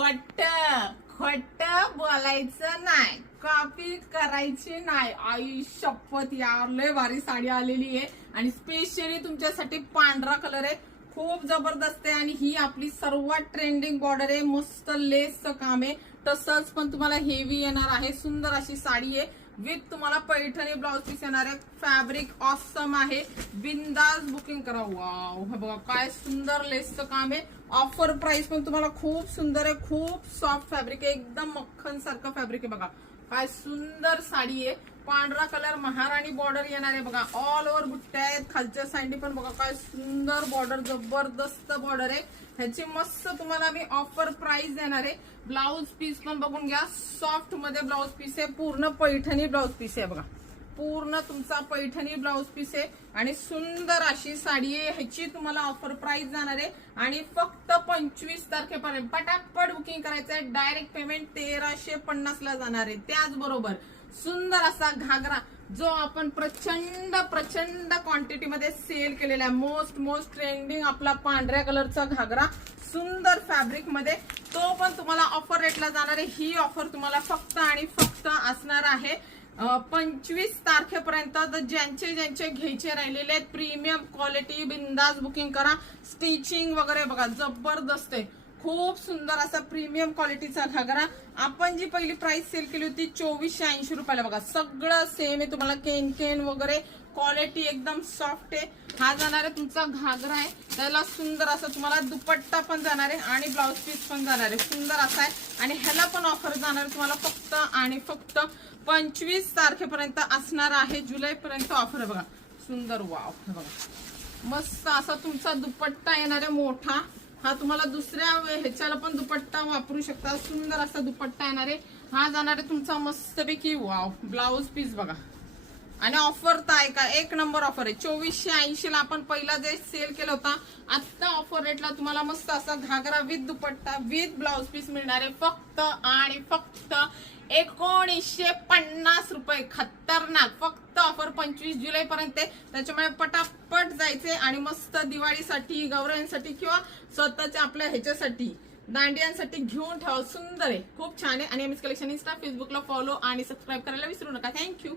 खोट खोट बोलायचं नाही, कॉपी करायची नाही. आई शपथ यार, लय भारी साडी आलेली आहे आणि स्पेशली तुमच्यासाठी पांढरा कलर आहे. खूप जबरदस्त आहे आणि ही आपली सर्वात ट्रेंडिंग बॉर्डर आहे. मस्त लेसचं काम आहे, तसंच पण तुम्हाला हेवी येणार आहे. सुंदर अशी साडी आहे विथ तुम्हाला पैठणी ब्लाउज पीस येणार आहे. फॅब्रिक ऑसम आहे. बिंदास बुकिंग करा. वाव, हे बघा काय सुंदर लेसचं काम आहे. ऑफर प्राइस पण तुम्हाला खूप सुंदर आहे. खूप सॉफ्ट फॅब्रिक आहे, एकदम मक्खन सारखं फॅब्रिक आहे. बघा काय सुंदर साडी आहे. पांढरा कलर, महाराणी बॉर्डर येणार आहे. बघा ऑल ओव्हर बुट्ट्या आहेत. खालच्या साईडनी पण बघा काय सुंदर बॉर्डर, जबरदस्त बॉर्डर आहे. ह्याची मस्त तुम्हाला मी ऑफर प्राइस देणार आहे. ब्लाउज पीस पण बघून घ्या, सॉफ्ट मध्ये ब्लाउज पीस आहे. पूर्ण पैठणी ब्लाउज पीस आहे. बघा पूर्ण तुमचा पैठणी ब्लाउज पीस आहे आणि सुंदर अशी साडी आहे. ह्याची तुम्हाला ऑफर प्राइस जाणार आहे आणि फक्त 25 तारखेपर्यंत पटापट बुकिंग करायचं आहे. डायरेक्ट पेमेंट 1350 ला जाणार आहे. त्याचबरोबर सुंदर असा घागरा जो आपण प्रचंड प्रचंड क्वांटिटी मध्ये सेल केलेला आहे. मोस्ट ट्रेंडिंग आपला पांढऱ्या कलरचा घागरा सुंदर फॅब्रिक मध्ये, तो पण तुम्हाला ऑफर रेटला जाणार आहे. ही ऑफर तुम्हाला फक्त आणि फक्त असणार आहे 25 तारखेपर्यंत. तर ज्यांचे घ्यायचे राहिलेले आहेत, प्रीमियम क्वालिटी, बिंदास बुकिंग करा. स्टिचिंग वगैरे बघा जबरदस्त आहे. खूप सुंदर असा प्रीमियम क्वालिटीचा घागरा. आपण जी पहिली प्राइस सेल केली होती 2480 रुपयाला. बघा सगळं सेम आहे. तुम्हाला केन वगैरे क्वालिटी एकदम सॉफ्ट आहे. हा जाणार आहे तुमचा घागरा आहे. त्याला सुंदर असं तुम्हाला दुपट्टा पण जाणार आहे आणि ब्लाउज पीस पण जाणार आहे. सुंदर असा आहे आणि ह्याला पण ऑफर जाणार आहे तुम्हाला फक्त आणि फक्त 25 तारखेपर्यंत असणार आहे. जुलैपर्यंत ऑफर आहे. बघा सुंदर, वाव, बघा मस्त असा तुमचा दुपट्टा येणार आहे मोठा. हा तुम्हाला दुसऱ्या ह्याच्याला पण दुपट्टा वापरू शकता. सुंदर असा दुपट्टा येणार आहे. हा जाणार आहे तुमचा मस्तपैकी, वाव, ब्लाउज पीस बघा. आणि ऑफर तर आहे का, एक नंबर ऑफर आहे. 2480 ला आपण पहिला जे सेल केलं होता, आता ऑफर रेटला तुम्हाला मस्त असा ghagra with dupatta with blouse piece मिळणार आहे फक्त आणि फक्त 1950 रुपये. खतरनाक. फक्त ऑफर 25 जुलै पर्यंत आहे. त्याच्यामुळे पटापट जायचे आणि मस्त दिवाळीसाठी, गौराईंसाठी किंवा स्वतःच्या आपल्या ह्याच्यासाठी, दांडियांसाठी घेऊन ठेवा. सुंदर आहे, खूप छान आहे. आणि एमएस कलेक्शन इंस्टा, फेसबुकला फॉलो आणि सबस्क्राईब करायला विसरू नका. थँक्यू.